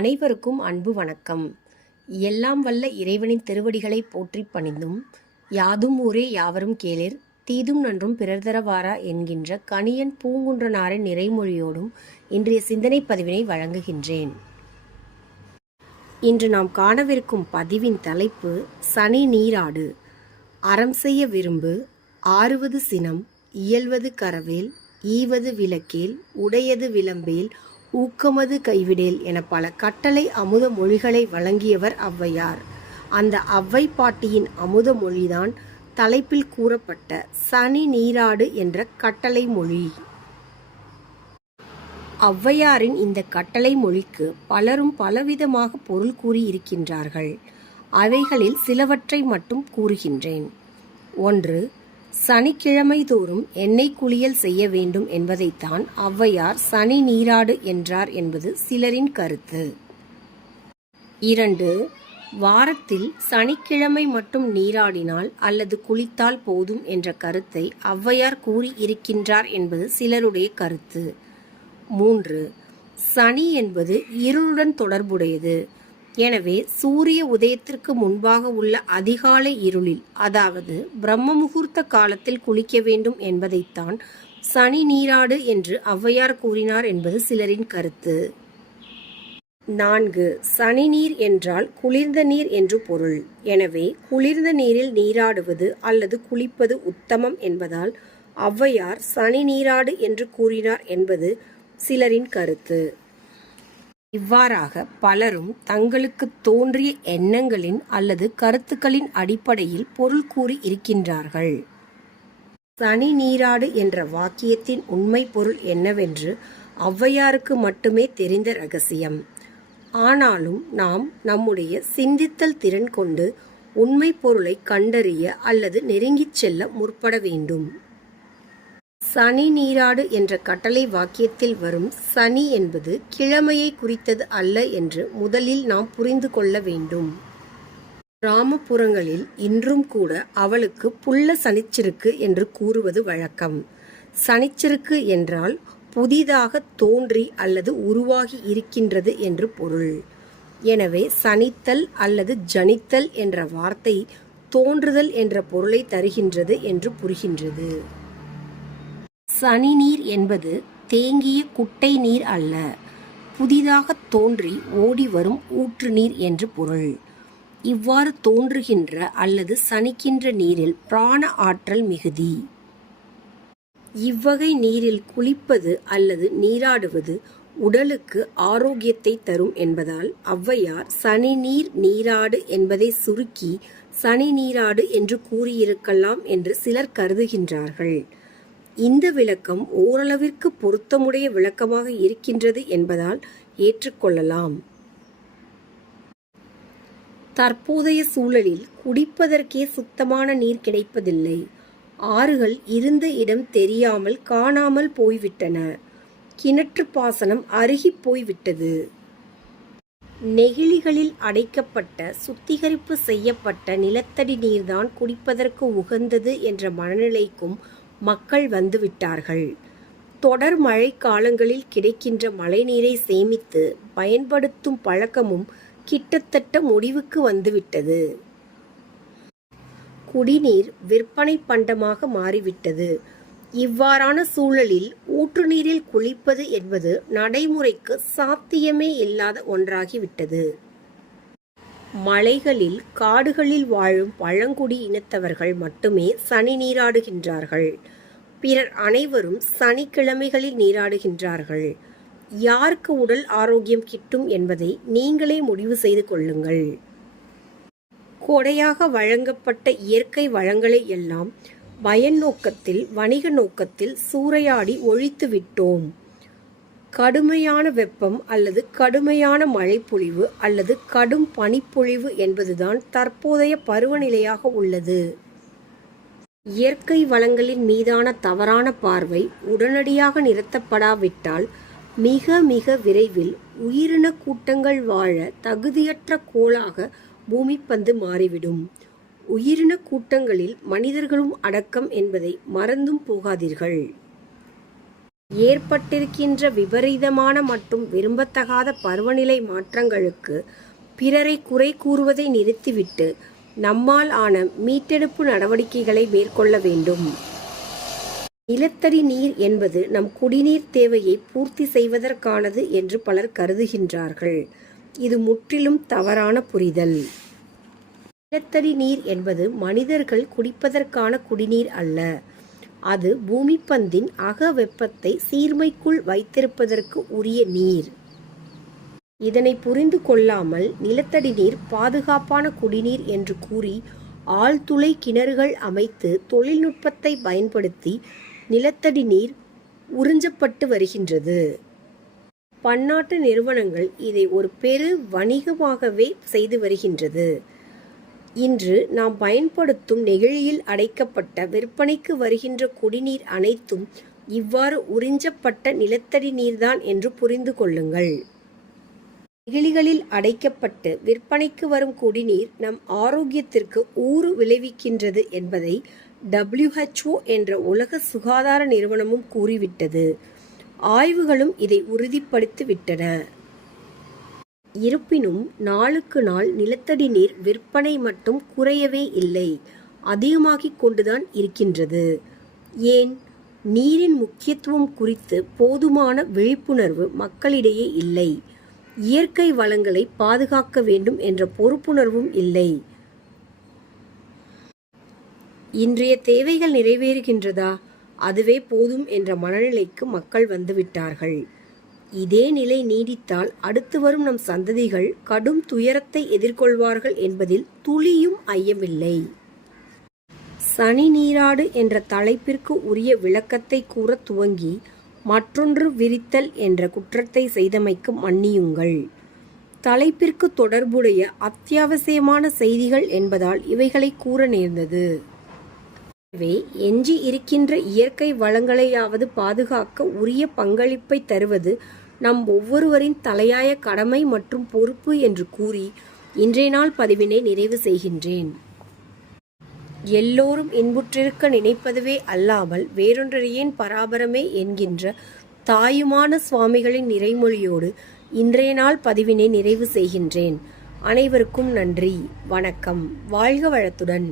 அனைவருக்கும் அன்பு வணக்கம். எல்லாம் வல்ல இறைவனின் திருவடிகளை போற்றி பணிந்தும் யாதும் ஊரே யாவரும் கேளிர் தீதும் நன்றும் பிறர் தரவாரா என்கின்ற கணியன் பூங்குன்றனாரின் நிறைமொழியோடும் இன்றைய சிந்தனை பதிவினை வழங்குகின்றேன். இன்று நாம் காணவிருக்கும் பதிவின் தலைப்பு சனி நீராடு. அறம் செய்ய விரும்பு ஆறுவது சினம் இயல்வது கரவேல் ஈவது விளக்கேல் உடையது விளம்பேல் ஊக்கமது கைவிடேல் என பல கட்டளை அமுத மொழிகளை வழங்கியவர் ஔவையார். அந்த ஔவை பாட்டியின் அமுத மொழிதான் தலைப்பில் கூறப்பட்ட சனி நீராடு என்ற கட்டளை மொழி. ஔவையாரின் இந்த கட்டளை மொழிக்கு பலரும் பலவிதமாக பொருள் கூறி இருக்கின்றார்கள் அவைகளில் சிலவற்றை மட்டும் கூறுகின்றேன். ஒன்று சனிக்கிழமை தோறும் எண்ணெய் குளியல் செய்ய வேண்டும் என்பதைத்தான் ஔவையார் சனி நீராடு என்றார் என்பது சிலரின் கருத்து. இரண்டு வாரத்தில் சனிக்கிழமை மட்டும் நீராடினால் அல்லது குளித்தால் போதும் என்ற கருத்தை ஔவையார் கூறி இருக்கின்றார் என்பது சிலருடைய கருத்து. மூன்று சனி என்பது இருளுடன் தொடர்புடையது. எனவே சூரிய உதயத்திற்கு முன்பாக உள்ள அதிகாலை இருளில் அதாவது பிரம்ம முகூர்த்த காலத்தில் குளிக்க வேண்டும் என்பதைத்தான் சனி நீராடு என்று ஔவையார் கூறினார் என்பது சிலரின் கருத்து. நான்கு சனி நீர் என்றால் குளிர்ந்த நீர் என்று பொருள். எனவே குளிர்ந்த நீரில் நீராடுவது அல்லது குளிப்பது உத்தமம் என்பதால் ஔவையார் சனி நீராடு என்று கூறினார் என்பது சிலரின் கருத்து. இவ்வாறாக பலரும் தங்களுக்கு தோன்றிய எண்ணங்களின் அல்லது கருத்துக்களின் அடிப்படையில் பொருள் கூறி இருக்கின்றார்கள். சனி நீராடு என்ற வாக்கியத்தின் உண்மை பொருள் என்னவென்று ஔவையாருக்கு மட்டுமே தெரிந்த ரகசியம். ஆனாலும் நாம் நம்முடைய சிந்தித்தல் திறன் கொண்டு உண்மை பொருளை கண்டறிய அல்லது நெருங்கிச் செல்ல முற்பட வேண்டும். சனி நீராடு என்ற கட்டளை வாக்கியத்தில் வரும் சனி என்பது கிழமையை குறித்தது அல்ல என்று முதலில் நாம் புரிந்து கொள்ள வேண்டும். கிராமப்புறங்களில் இன்றும் கூட அவளுக்கு புல்ல சனிச்சிருக்கு என்று கூறுவது வழக்கம். சனிச்சிருக்கு என்றால் புதிதாக தோன்றி அல்லது உருவாகி இருக்கின்றது என்று பொருள். எனவே சனித்தல் அல்லது ஜனித்தல் என்ற வார்த்தை தோன்றுதல் என்ற பொருளை தருகின்றது என்று புரிகின்றது. சனி நீர் என்பது தேங்கிய குட்டை நீர் அல்ல. புதிதாக தோன்றி ஓடி வரும் ஊற்று நீர் என்று பொருள். இவ்வாறு தோன்றுகின்ற அல்லது சனிக்கின்ற நீரில் பிராண ஆற்றல் மிகுதி. இவ்வகை நீரில் குளிப்பது அல்லது நீராடுவது உடலுக்கு ஆரோக்கியத்தை தரும் என்பதால் ஔவையார் சனி நீர் நீராடு என்பதை சுருக்கி சனி நீராடு என்று கூறியிருக்கலாம் என்று சிலர் கருதுகின்றார்கள். இந்த விளக்கம் ஓரளவிற்கு பொருத்தமுடைய விளக்கமாக இருக்கின்றது என்பதால் ஏற்றுக்கொள்ளலாம். தற்போதைய சூழலில் குடிப்பதற்கே சுத்தமான நீர் கிடைப்பதில்லை. ஆறுகள் இருந்த இடம் தெரியாமல் காணாமல் போய்விட்டன. கிணற்று பாசனம் அருகி போய்விட்டது. நெகிழிகளில் அடைக்கப்பட்ட சுத்திகரிப்பு செய்யப்பட்ட நிலத்தடி நீர்தான் குடிப்பதற்கு உகந்தது என்ற மனநிலைக்கும் மக்கள் வந்துவிட்டார்கள். தொடர் மழை காலங்களில் கிடைக்கின்ற மழைநீரை சேமித்து பயன்படுத்தும் பழக்கமும் கிட்டத்தட்ட முடிவுக்கு வந்துவிட்டது. குடிநீர் விற்பனை பண்டமாக மாறிவிட்டது. இவ்வாறான சூழலில் ஊற்று நீரில் குளிப்பது என்பது நடைமுறைக்கு சாத்தியமே இல்லாத ஒன்றாகிவிட்டது. மலைகளில் காடுகளில் வாழும் பழங்குடி இனத்தவர்கள் மட்டுமே சனி நீராடுகின்றார்கள். பிறர் அனைவரும் சனிக்கிழமைகளில் நீராடுகின்றார்கள். யாருக்கு உடல் ஆரோக்கியம் கிட்டும் என்பதை நீங்களே முடிவு செய்து கொள்ளுங்கள். கொடையாக வழங்கப்பட்ட இயற்கை வளங்களை எல்லாம் பயன் நோக்கத்தில் வணிக நோக்கத்தில் சூறையாடி ஒழித்து விட்டோம். கடுமையான வெப்பம் அல்லது கடுமையான மழைப்பொழிவு அல்லது கடும் பனிப்பொழிவு என்பதுதான் தற்போதைய பருவநிலையாக உள்ளது. இயற்கை வளங்களின் மீதான தவறான பார்வை உடனடியாக நிறுத்தப்படாவிட்டால் மிக மிக விரைவில் உயிரின கூட்டங்கள் வாழ தகுதியற்ற கோளாக பூமிப்பந்து மாறிவிடும். உயிரின கூட்டங்களில் மனிதர்களும் அடக்கம் என்பதை மறந்தும் போகாதீர்கள். ஏற்பட்டிருக்கின்ற விபரீதமான மற்றும் விரும்பத்தகாத பருவநிலை மாற்றங்களுக்கு பிறரை குறை கூறுவதை நிறுத்திவிட்டு நம்மால் ஆன மீட்டெடுப்பு நடவடிக்கைகளை மேற்கொள்ள வேண்டும். நிலத்தடி நீர் என்பது நம் குடிநீர் தேவையை பூர்த்தி செய்வதற்கானது என்று பலர் கருதுகின்றார்கள். இது முற்றிலும் தவறான புரிதல். நிலத்தடி நீர் என்பது மனிதர்கள் குடிப்பதற்கான குடிநீர் அல்ல. அது பூமிப்பந்தின் அக வெப்பத்தை சீர்மைக்குள் வைத்திருப்பதற்கு உரிய நீர். இதனை புரிந்து கொள்ளாமல் நிலத்தடி நீர் பாதுகாப்பான குடிநீர் என்று கூறி ஆழ்துளை கிணறுகள் அமைத்து தொழில்நுட்பத்தை பயன்படுத்தி நிலத்தடி நீர் உறிஞ்சப்பட்டு வருகின்றது. பன்னாட்டு நிறுவனங்கள் இதை ஒரு பெரு வணிகமாகவே செய்து வருகின்றது. இன்று நாம் பயன்படுத்தும் நெகிழியில் அடைக்கப்பட்ட விற்பனைக்கு வருகின்ற குடிநீர் அனைத்தும் இவ்வாறு உறிஞ்சப்பட்ட நிலத்தடி நீர்தான் என்று புரிந்து கொள்ளுங்கள். நெகிழிகளில் அடைக்கப்பட்டு விற்பனைக்கு வரும் குடிநீர் நம் ஆரோக்கியத்திற்கு ஊறு விளைவிக்கின்றது என்பதை டபிள்யூஹெச்ஓ என்ற உலக சுகாதார நிறுவனமும் கூறிவிட்டது. ஆய்வுகளும் இதை உறுதிப்படுத்திவிட்டன. இருப்பினும் நாளுக்கு நாள் நிலத்தடி நீர் விற்பனை மட்டும் குறையவே இல்லை. அதிகமாகிக் கொண்டுதான் இருக்கின்றது. ஏன்? நீரின் முக்கியத்துவம் குறித்து போதுமான விழிப்புணர்வு மக்களிடையே இல்லை. இயற்கை வளங்களை பாதுகாக்க வேண்டும் என்ற பொறுப்புணர்வும் இல்லை. இன்றைய தேவைகள் நிறைவேறுகின்றதா? அதுவே போதும் என்ற மனநிலைக்கு மக்கள் வந்துவிட்டார்கள். இதே நிலை நீடித்தால் அடுத்து வரும் நம் சந்ததிகள் கடும் துயரத்தை எதிர்கொள்வார்கள் என்பதில் துளியும் ஐயமில்லை. சனி நீராடு என்ற தலைப்பிற்கு உரிய விளக்கத்தை கூற துவங்கி மற்றொன்று விரித்தல் என்ற குற்றத்தை செய்தமைக்கு மன்னியுங்கள். தலைப்பிற்கு தொடர்புடைய அத்தியாவசியமான செய்திகள் என்பதால் இவைகளை கூற நேர்ந்தது. எனவே எஞ்சி இருக்கின்ற இயற்கை வளங்களையாவது பாதுகாக்க உரிய பங்களிப்பை தருவது நம் ஒவ்வொருவரின் தலையாய கடமை மற்றும் பொறுப்பு என்று கூறி இன்றைய நாள் பதிவினை நிறைவு செய்கின்றேன். எல்லோரும் இன்புற்றிருக்க நினைப்பதுவே அல்லாமல் வேறொன்றறியேன் பராபரமே என்கின்ற தாயுமான சுவாமிகளின் நிறைமொழியோடு இன்றைய நாள் பதிவினை நிறைவு செய்கின்றேன். அனைவருக்கும் நன்றி. வணக்கம். வாழ்க வளத்துடன்.